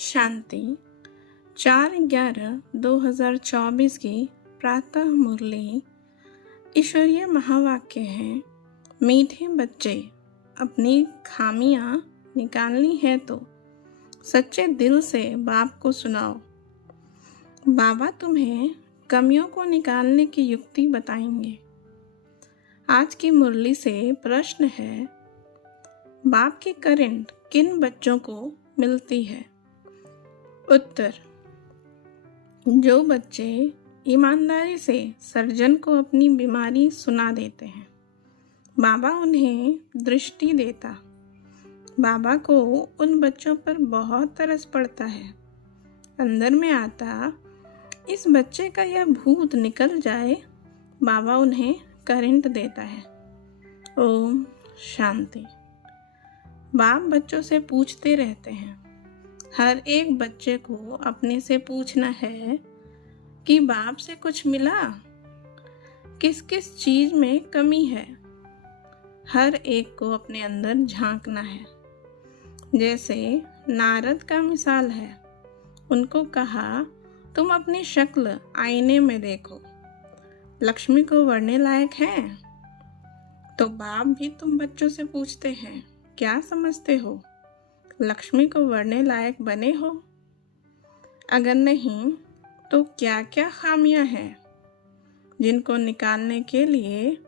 शांति 4/11/2024 की प्रातः मुरली ईश्वरीय महावाक्य है। मीठे बच्चे, अपनी खामियां निकालनी है तो सच्चे दिल से बाप को सुनाओ। बाबा तुम्हें कमियों को निकालने की युक्ति बताएंगे। आज की मुरली से प्रश्न है, बाप की करंट किन बच्चों को मिलती है? उत्तर, जो बच्चे ईमानदारी से सर्जन को अपनी बीमारी सुना देते हैं, बाबा उन्हें दृष्टि देता। बाबा को उन बच्चों पर बहुत तरस पड़ता है। अंदर में आता, इस बच्चे का यह भूत निकल जाए। बाबा उन्हें करंट देता है। ओम शांति। बाप बच्चों से पूछते रहते हैं। हर एक बच्चे को अपने से पूछना है कि बाप से कुछ मिला, किस किस चीज में कमी है। हर एक को अपने अंदर झांकना है। जैसे नारद का मिसाल है। उनको कहा, तुम अपनी शक्ल आईने में देखो, लक्ष्मी को वरने लायक है? तो बाप भी तुम बच्चों से पूछते हैं, क्या समझते हो? लक्ष्मी को वरने लायक बने हो? अगर नहीं तो क्या क्या खामियां हैं जिनको निकालने के लिए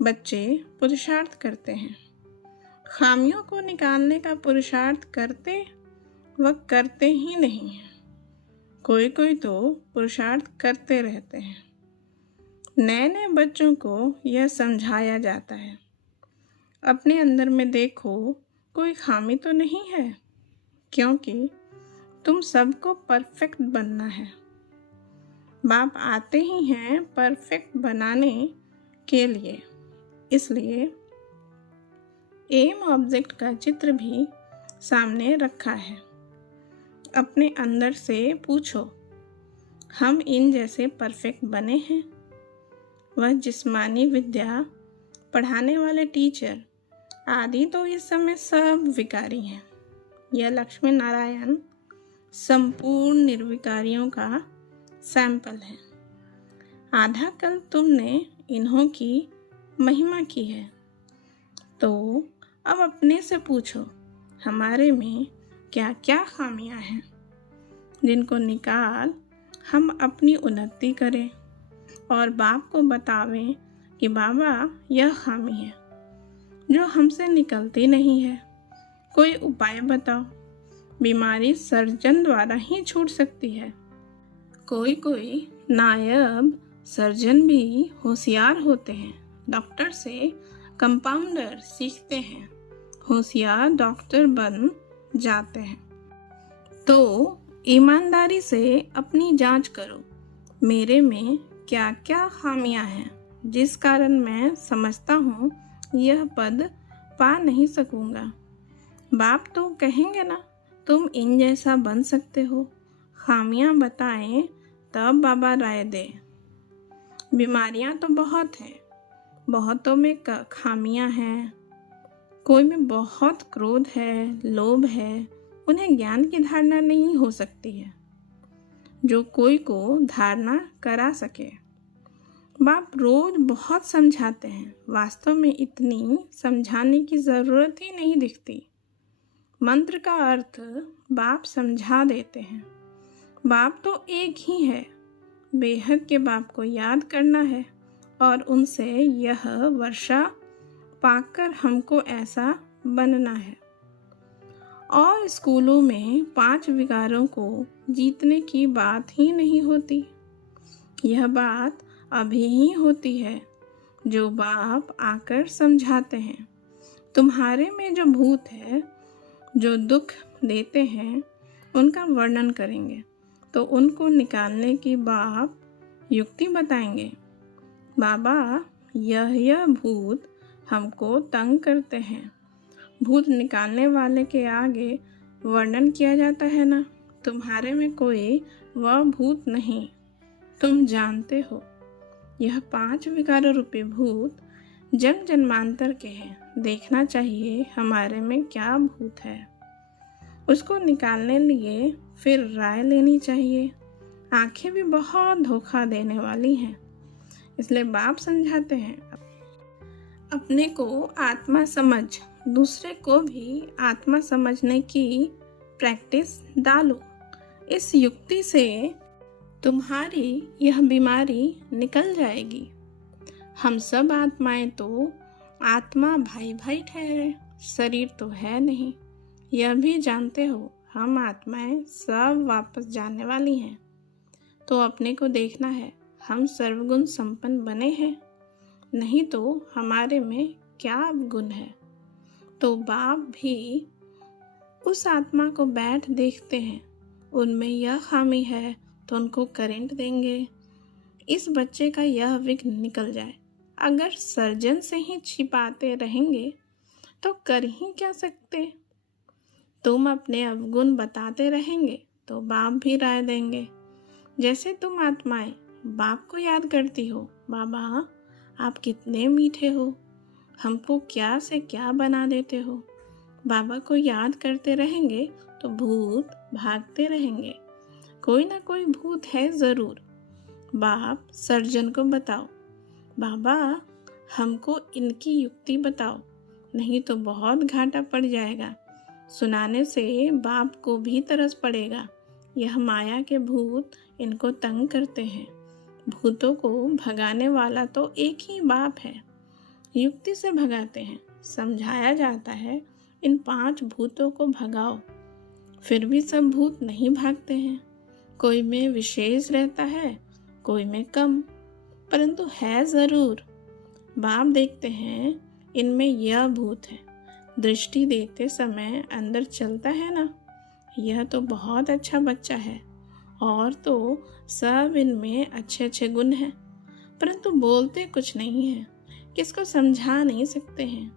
बच्चे पुरुषार्थ करते हैं? खामियों को निकालने का पुरुषार्थ करते व करते ही नहीं है। कोई कोई तो पुरुषार्थ करते रहते हैं। नए नए बच्चों को यह समझाया जाता है, अपने अंदर में देखो, कोई खामी तो नहीं है, क्योंकि तुम सबको परफेक्ट बनना है। बाप आते ही हैं परफेक्ट बनाने के लिए। इसलिए एम ऑब्जेक्ट का चित्र भी सामने रखा है। अपने अंदर से पूछो, हम इन जैसे परफेक्ट बने हैं? वह जिस्मानी विद्या पढ़ाने वाले टीचर आदि तो इस समय सब विकारी हैं। यह लक्ष्मी नारायण संपूर्ण निर्विकारियों का सैंपल है। आधा कल तुमने इन्हों की महिमा की है, तो अब अपने से पूछो, हमारे में क्या क्या खामियां हैं जिनको निकाल हम अपनी उन्नति करें और बाप को बतावें कि बाबा यह खामी है जो हमसे निकलती नहीं है। कोई उपाय बताओ। बीमारी सर्जन द्वारा ही छूट सकती है। कोई कोई नायब सर्जन भी होशियार होते हैं। डॉक्टर से कंपाउंडर सीखते हैं, होशियार डॉक्टर बन जाते हैं। तो ईमानदारी से अपनी जांच करो, मेरे में क्या क्या खामियां हैं जिस कारण मैं समझता हूँ यह पद पा नहीं सकूंगा। बाप तो कहेंगे ना, तुम इन जैसा बन सकते हो। खामियां बताएं तब बाबा राय दे। बीमारियां तो बहुत हैं, बहुतों में खामियां हैं। कोई में बहुत क्रोध है, लोभ है, उन्हें ज्ञान की धारणा नहीं हो सकती है जो कोई को धारणा करा सके। बाप रोज बहुत समझाते हैं, वास्तव में इतनी समझाने की जरूरत ही नहीं दिखती। मंत्र का अर्थ बाप समझा देते हैं। बाप तो एक ही है। बेहद के बाप को याद करना है और उनसे यह वर्षा पाकर हमको ऐसा बनना है। और स्कूलों में 5 विकारों को जीतने की बात ही नहीं होती। यह बात अभी ही होती है जो बाप आकर समझाते हैं। तुम्हारे में जो भूत है, जो दुख देते हैं, उनका वर्णन करेंगे तो उनको निकालने की बाप युक्ति बताएंगे। बाबा, यह भूत हमको तंग करते हैं। भूत निकालने वाले के आगे वर्णन किया जाता है ना, तुम्हारे में कोई वह भूत नहीं, तुम जानते हो। यह 5 विकार रूपी भूत जन्म जन्मांतर के हैं। देखना चाहिए हमारे में क्या भूत है। उसको निकालने लिए फिर राय लेनी चाहिए। आंखें भी बहुत धोखा देने वाली हैं, इसलिए बाप समझाते हैं, अपने को आत्मा समझ, दूसरे को भी आत्मा समझने की प्रैक्टिस डालो। इस युक्ति से तुम्हारी यह बीमारी निकल जाएगी। हम सब आत्माएं तो आत्मा भाई भाई ठहरे, शरीर तो है नहीं। यह भी जानते हो हम आत्माएं सब वापस जाने वाली हैं। तो अपने को देखना है, हम सर्वगुण संपन्न बने हैं, नहीं तो हमारे में क्या गुण है। तो बाप भी उस आत्मा को बैठ देखते हैं, उनमें यह खामी है तो उनको करंट देंगे, इस बच्चे का यह विघ्न निकल जाए। अगर सर्जन से ही छिपाते रहेंगे तो कर ही क्या सकते। तुम अपने अवगुण बताते रहेंगे तो बाप भी राय देंगे। जैसे तुम आत्माएं बाप को याद करती हो, बाबा आप कितने मीठे हो, हमको क्या से क्या बना देते हो। बाबा को याद करते रहेंगे तो भूत भागते रहेंगे। कोई ना कोई भूत है ज़रूर। बाप सर्जन को बताओ, बाबा हमको इनकी युक्ति बताओ, नहीं तो बहुत घाटा पड़ जाएगा। सुनाने से बाप को भी तरस पड़ेगा। यह माया के भूत इनको तंग करते हैं। भूतों को भगाने वाला तो एक ही बाप है। युक्ति से भगाते हैं, समझाया जाता है इन 5 भूतों को भगाओ। फिर भी सब भूत नहीं भागते हैं। कोई में विशेष रहता है, कोई में कम, परंतु है ज़रूर। बाप देखते हैं इनमें यह भूत है। दृष्टि देते समय अंदर चलता है ना, यह तो बहुत अच्छा बच्चा है, और तो सब इनमें अच्छे अच्छे गुण हैं, परंतु बोलते कुछ नहीं है, किसको समझा नहीं सकते हैं।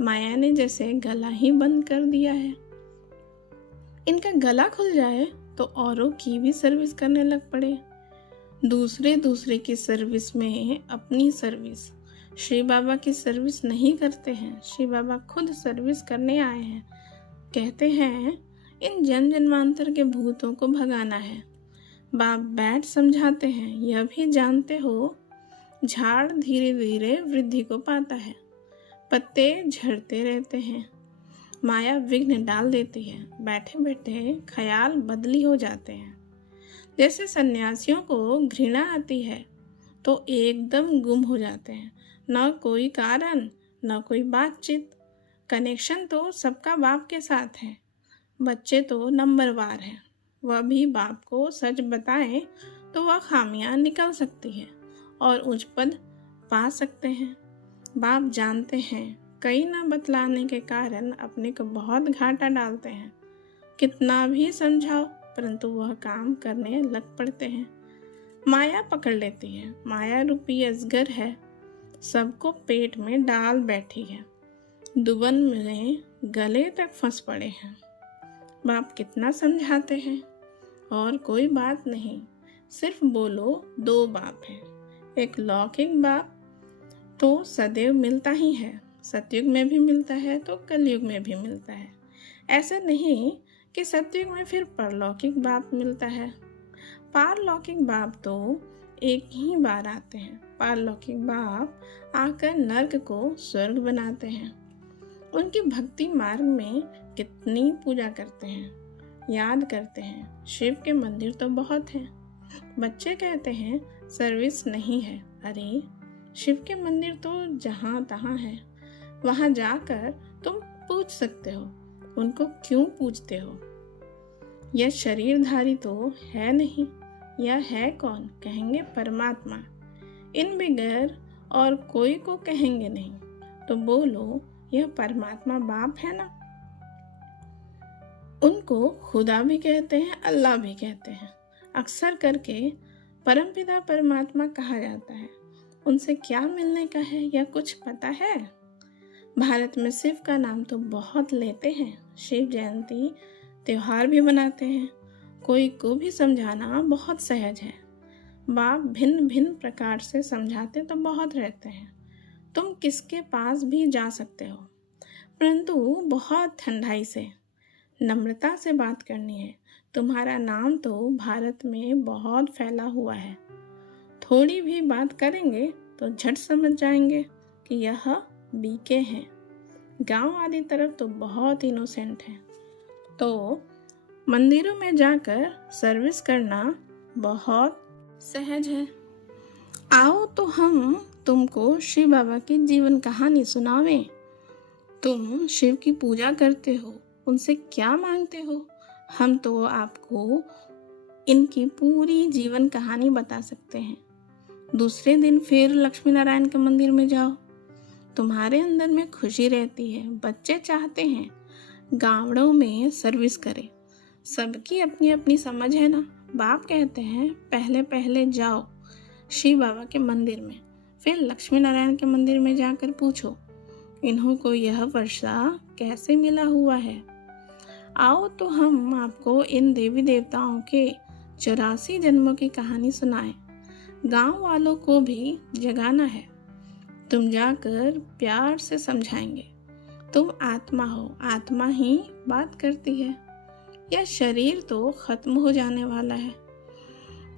माया ने जैसे गला ही बंद कर दिया है। इनका गला खुल जाए तो औरों की भी सर्विस करने लग पड़े। दूसरे की सर्विस में अपनी सर्विस। श्री बाबा की सर्विस नहीं करते हैं, श्री बाबा खुद सर्विस करने आए हैं। कहते हैं इन जन जन्मांतर के भूतों को भगाना है। बाप बैठ समझाते हैं, यह भी जानते हो झाड़ धीरे धीरे वृद्धि को पाता है, पत्ते झड़ते रहते हैं। माया विघ्न डाल देती है, बैठे बैठे ख्याल बदली हो जाते हैं। जैसे सन्यासियों को घृणा आती है तो एकदम गुम हो जाते हैं, न कोई कारण न कोई बातचीत। कनेक्शन तो सबका बाप के साथ है। बच्चे तो नंबरवार हैं, वह भी बाप को सच बताएं तो वह खामियां निकल सकती है और उच्च पद पा सकते हैं। बाप जानते हैं कई न बतलाने के कारण अपने को बहुत घाटा डालते हैं। कितना भी समझाओ परंतु वह काम करने लग पड़ते हैं। माया पकड़ लेती है। माया रूपी अजगर है, सबको पेट में डाल बैठी है, दुबन में गले तक फंस पड़े हैं। बाप कितना समझाते हैं और कोई बात नहीं, सिर्फ बोलो 2 बाप है। एक लौकिक बाप तो सदैव मिलता ही है, सतयुग में भी मिलता है तो कलयुग में भी मिलता है। ऐसा नहीं कि सतयुग में फिर परलौकिक बाप मिलता है। पारलौकिक बाप तो एक ही बार आते हैं। पारलौकिक बाप आकर नर्क को स्वर्ग बनाते हैं। उनकी भक्ति मार्ग में कितनी पूजा करते हैं, याद करते हैं। शिव के मंदिर तो बहुत हैं। बच्चे कहते हैं सर्विस नहीं है। अरे शिव के मंदिर तो जहाँ तहाँ है, वहाँ जाकर तुम पूछ सकते हो। उनको क्यों पूछते हो? यह शरीरधारी तो है नहीं। यह है कौन? कहेंगे परमात्मा। इन बगैर और कोई को कहेंगे नहीं। तो बोलो यह परमात्मा बाप है ना। उनको खुदा भी कहते हैं, अल्लाह भी कहते हैं। अक्सर करके परमपिता परमात्मा कहा जाता है। उनसे क्या मिलने का है या कुछ पता है? भारत में शिव का नाम तो बहुत लेते हैं। शिव जयंती त्योहार भी मनाते हैं। कोई को भी समझाना बहुत सहज है। बाप भिन्न भिन्न प्रकार से समझाते तो बहुत रहते हैं। तुम किसके पास भी जा सकते हो, परंतु बहुत ठंडाई से। नम्रता से बात करनी है। तुम्हारा नाम तो भारत में बहुत फैला हुआ है। थोड़ी भी बात करेंगे तो झट समझ जाएंगे कि यह बीके हैं। गांव आदि तरफ तो बहुत इनोसेंट हैं। तो मंदिरों में जाकर सर्विस करना बहुत सहज है। आओ तो हम तुमको शिव बाबा की जीवन कहानी सुनावें। तुम शिव की पूजा करते हो, उनसे क्या मांगते हो? हम तो आपको इनकी पूरी जीवन कहानी बता सकते हैं। दूसरे दिन फिर लक्ष्मी नारायण के मंदिर में जाओ। तुम्हारे अंदर में खुशी रहती है। बच्चे चाहते हैं गाँवों में सर्विस करें। सबकी अपनी अपनी समझ है ना। बाप कहते हैं पहले पहले जाओ शिव बाबा के मंदिर में, फिर लक्ष्मी नारायण के मंदिर में जाकर पूछो इन्हों को यह वर्षा कैसे मिला हुआ है। आओ तो हम आपको इन देवी देवताओं के 84 जन्मों की कहानी सुनाएं। गांव वालों को भी जगाना है। तुम जाकर प्यार से समझाएंगे। तुम आत्मा हो, आत्मा ही बात करती है। यह शरीर तो खत्म हो जाने वाला है।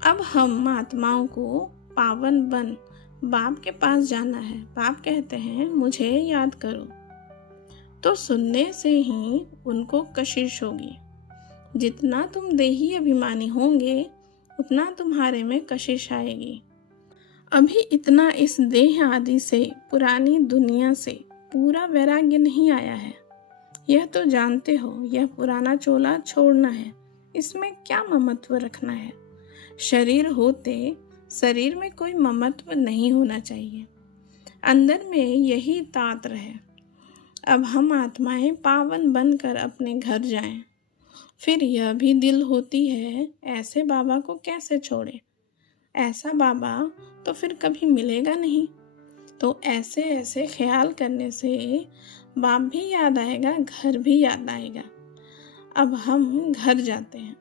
अब हम आत्माओं को पावन बन बाप के पास जाना है। बाप कहते हैं मुझे याद करो। तो सुनने से ही उनको कशिश होगी। जितना तुम देही अभिमानी होंगे उतना तुम्हारे में कशिश आएगी। अभी इतना इस देह आदि से, पुरानी दुनिया से पूरा वैराग्य नहीं आया है। यह तो जानते हो यह पुराना चोला छोड़ना है। इसमें क्या ममत्व रखना है? शरीर होते शरीर में कोई ममत्व नहीं होना चाहिए। अंदर में यही तात्र है। अब हम आत्माएं पावन बनकर अपने घर जाएं। फिर यह भी दिल होती है ऐसे बाबा को कैसे छोड़े। ऐसा बाबा तो फिर कभी मिलेगा नहीं। तो ऐसे ऐसे ख्याल करने से बाप भी याद आएगा, घर भी याद आएगा। अब हम घर जाते हैं।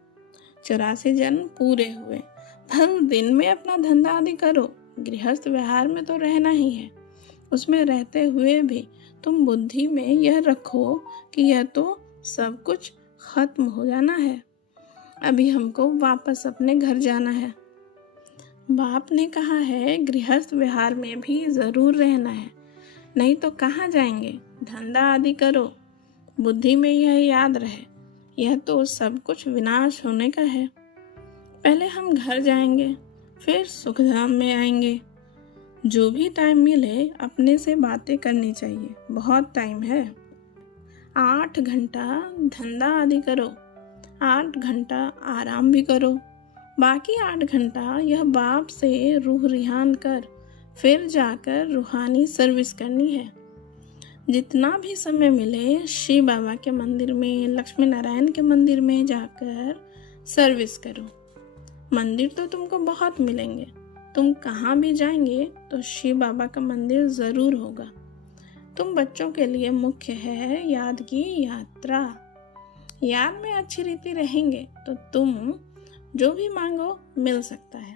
84 जन्म पूरे हुए। हर दिन में अपना धंधा आदि करो। गृहस्थ व्यवहार में तो रहना ही है। उसमें रहते हुए भी तुम बुद्धि में यह रखो कि यह तो सब कुछ खत्म हो जाना है। अभी हमको वापस अपने घर जाना है। बाप ने कहा है गृहस्थ व्यवहार में भी जरूर रहना है, नहीं तो कहाँ जाएंगे। धंधा आदि करो। बुद्धि में यह याद रहे यह तो सब कुछ विनाश होने का है। पहले हम घर जाएंगे, फिर सुखधाम में आएंगे। जो भी टाइम मिले अपने से बातें करनी चाहिए। बहुत टाइम है। 8 घंटा धंधा आदि करो, 8 घंटा आराम भी करो। बाकी 8 घंटा यह बाप से रूह रिहान कर फिर जाकर रूहानी सर्विस करनी है। जितना भी समय मिले शिव बाबा के मंदिर में, लक्ष्मी नारायण के मंदिर में जाकर सर्विस करो। मंदिर तो तुमको बहुत मिलेंगे। तुम कहाँ भी जाएंगे तो शिव बाबा का मंदिर जरूर होगा। तुम बच्चों के लिए मुख्य है याद की यात्रा। याद में अच्छी रीति रहेंगे तो तुम जो भी मांगो मिल सकता है।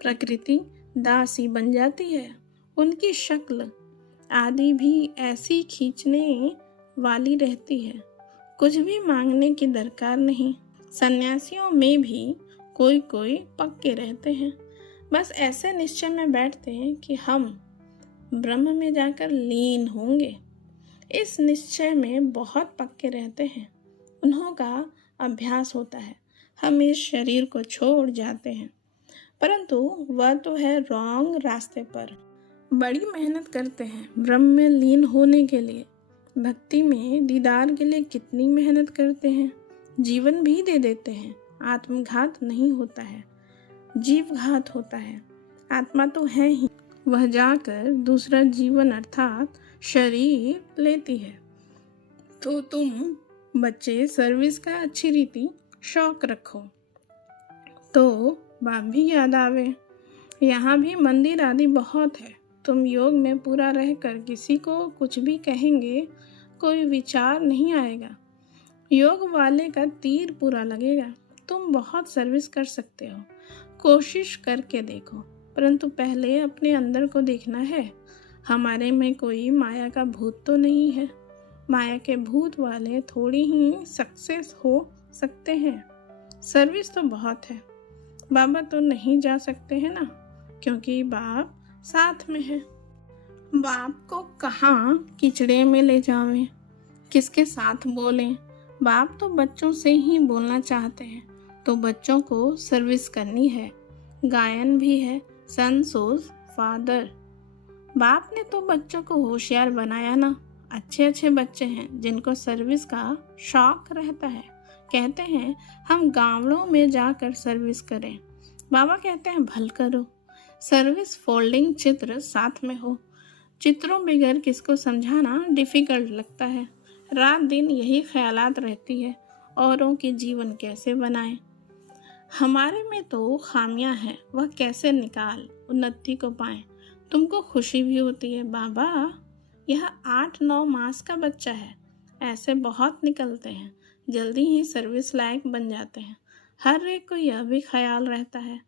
प्रकृति दासी बन जाती है। उनकी शक्ल आदि भी ऐसी खींचने वाली रहती है। कुछ भी मांगने की दरकार नहीं। सन्यासियों में भी कोई कोई पक्के रहते हैं। बस ऐसे निश्चय में बैठते हैं कि हम ब्रह्म में जाकर लीन होंगे। इस निश्चय में बहुत पक्के रहते हैं। उन्हों का अभ्यास होता है। हम इस शरीर को छोड़ जाते हैं, परंतु वह तो है रॉन्ग रास्ते पर। बड़ी मेहनत करते हैं ब्रह्म में लीन होने के लिए। भक्ति में दीदार के लिए कितनी मेहनत करते हैं। जीवन भी दे देते हैं। आत्मघात नहीं होता है, जीवघात होता है। आत्मा तो है ही, वह जाकर दूसरा जीवन अर्थात शरीर लेती है। तो तुम बच्चे सर्विस का अच्छी रीति शौक रखो तो बाप भी याद आवे। यहाँ भी मंदिर आदि बहुत है। तुम योग में पूरा रहकर किसी को कुछ भी कहेंगे कोई विचार नहीं आएगा। योग वाले का तीर पूरा लगेगा। तुम बहुत सर्विस कर सकते हो। कोशिश करके देखो, परंतु पहले अपने अंदर को देखना है। हमारे में कोई माया का भूत तो नहीं है। माया के भूत वाले थोड़ी ही सक्सेस हो सकते हैं। सर्विस तो बहुत है। बाबा तो नहीं जा सकते हैं ना, क्योंकि बाप साथ में है। बाप को कहाँ कीचड़े में ले जावें, किसके साथ बोलें। बाप तो बच्चों से ही बोलना चाहते हैं, तो बच्चों को सर्विस करनी है। गायन भी है, सन सोज फादर। बाप ने तो बच्चों को होशियार बनाया ना। अच्छे अच्छे बच्चे हैं जिनको सर्विस का शौक रहता है। कहते हैं हम गांवों में जाकर सर्विस करें। बाबा कहते हैं भल करो। सर्विस फोल्डिंग चित्र साथ में हो। चित्रों बगैर किसको समझाना डिफिकल्ट लगता है। रात दिन यही ख्यालात रहती है, औरों के जीवन कैसे बनाएं। हमारे में तो खामियां हैं, वह कैसे निकाल उन्नति को पाएं। तुमको खुशी भी होती है बाबा, यह 8-9 मास का बच्चा है। ऐसे बहुत निकलते हैं, जल्दी ही सर्विस लायक बन जाते हैं। हर एक को यह भी ख्याल रहता है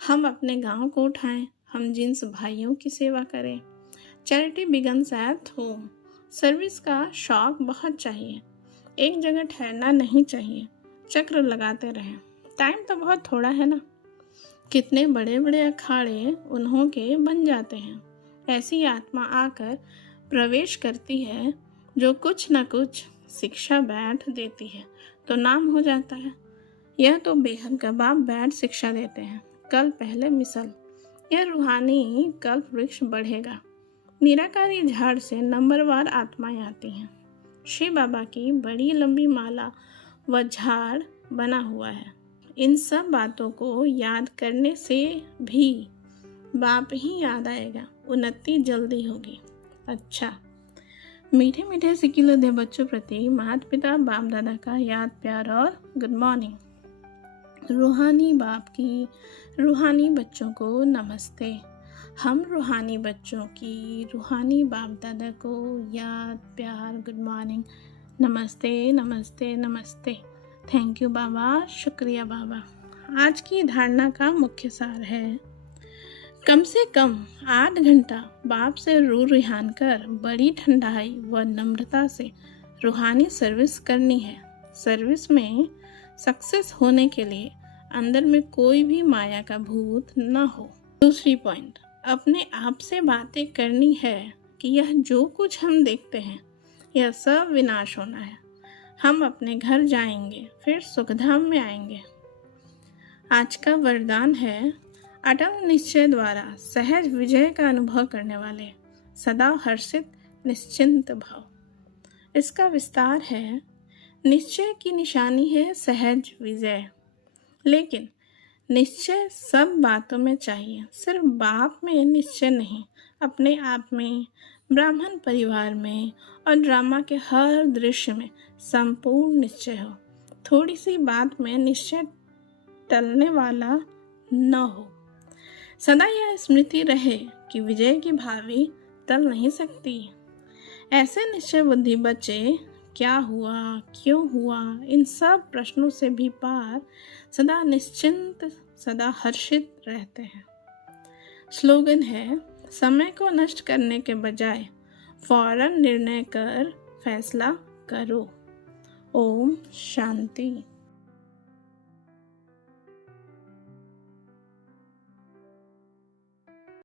हम अपने गांव को उठाएं, हम जिन्स भाइयों की सेवा करें। Charity begins at home. Service का शौक बहुत चाहिए। एक जगह ठहरना नहीं चाहिए, चक्र लगाते रहें। टाइम तो बहुत थोड़ा है ना। कितने बड़े बड़े अखाड़े उन्हों के बन जाते हैं। ऐसी आत्मा आकर प्रवेश करती है जो कुछ न कुछ शिक्षा बैठ देती है तो नाम हो जाता है। यह तो बेहद का बाप बैठ शिक्षा देते हैं। कल पहले मिसल, यह रूहानी कल्प वृक्ष बढ़ेगा। निराकारी झाड़ से नंबरवार आत्माएं आती हैं। श्री बाबा की बड़ी लंबी माला व झाड़ बना हुआ है। इन सब बातों को याद करने से भी बाप ही याद आएगा, उन्नति जल्दी होगी। अच्छा, मीठे मीठे सिकिलधे बच्चों प्रति माता पिता बाप दादा का याद प्यार और गुड मॉर्निंग। रूहानी बाप की रूहानी बच्चों को नमस्ते। हम रूहानी बच्चों की रूहानी बाप दादा को याद प्यार गुड मॉर्निंग। नमस्ते नमस्ते नमस्ते। थैंक यू बाबा, शुक्रिया बाबा। आज की धारणा का मुख्य सार है, कम से कम 8 घंटा बाप से रूह रिहान कर बड़ी ठंडाई व नम्रता से रूहानी सर्विस करनी है। सर्विस में सक्सेस होने के लिए अंदर में कोई भी माया का भूत न हो। दूसरी पॉइंट, अपने आप से बातें करनी है कि यह जो कुछ हम देखते हैं यह सब विनाश होना है। हम अपने घर जाएंगे, फिर सुखधाम में आएंगे। आज का वरदान है, अटल निश्चय द्वारा सहज विजय का अनुभव करने वाले सदा हर्षित निश्चिंत भाव। इसका विस्तार है, निश्चय की निशानी है सहज विजय। लेकिन निश्चय सब बातों में चाहिए, सिर्फ बाप में निश्चय नहीं। अपने आप में, ब्राह्मण परिवार में और ड्रामा के हर दृश्य में संपूर्ण निश्चय हो। थोड़ी सी बात में निश्चय टलने वाला न हो। सदा यह स्मृति रहे कि विजय की भावी टल नहीं सकती। ऐसे निश्चय बुद्धि बच्चे क्या हुआ, क्यों हुआ, इन सब प्रश्नों से भी पार सदा निश्चिंत, सदा हर्षित रहते हैं। स्लोगन है, समय को नष्ट करने के बजाय फौरन निर्णय कर फैसला करो। ओम शांति।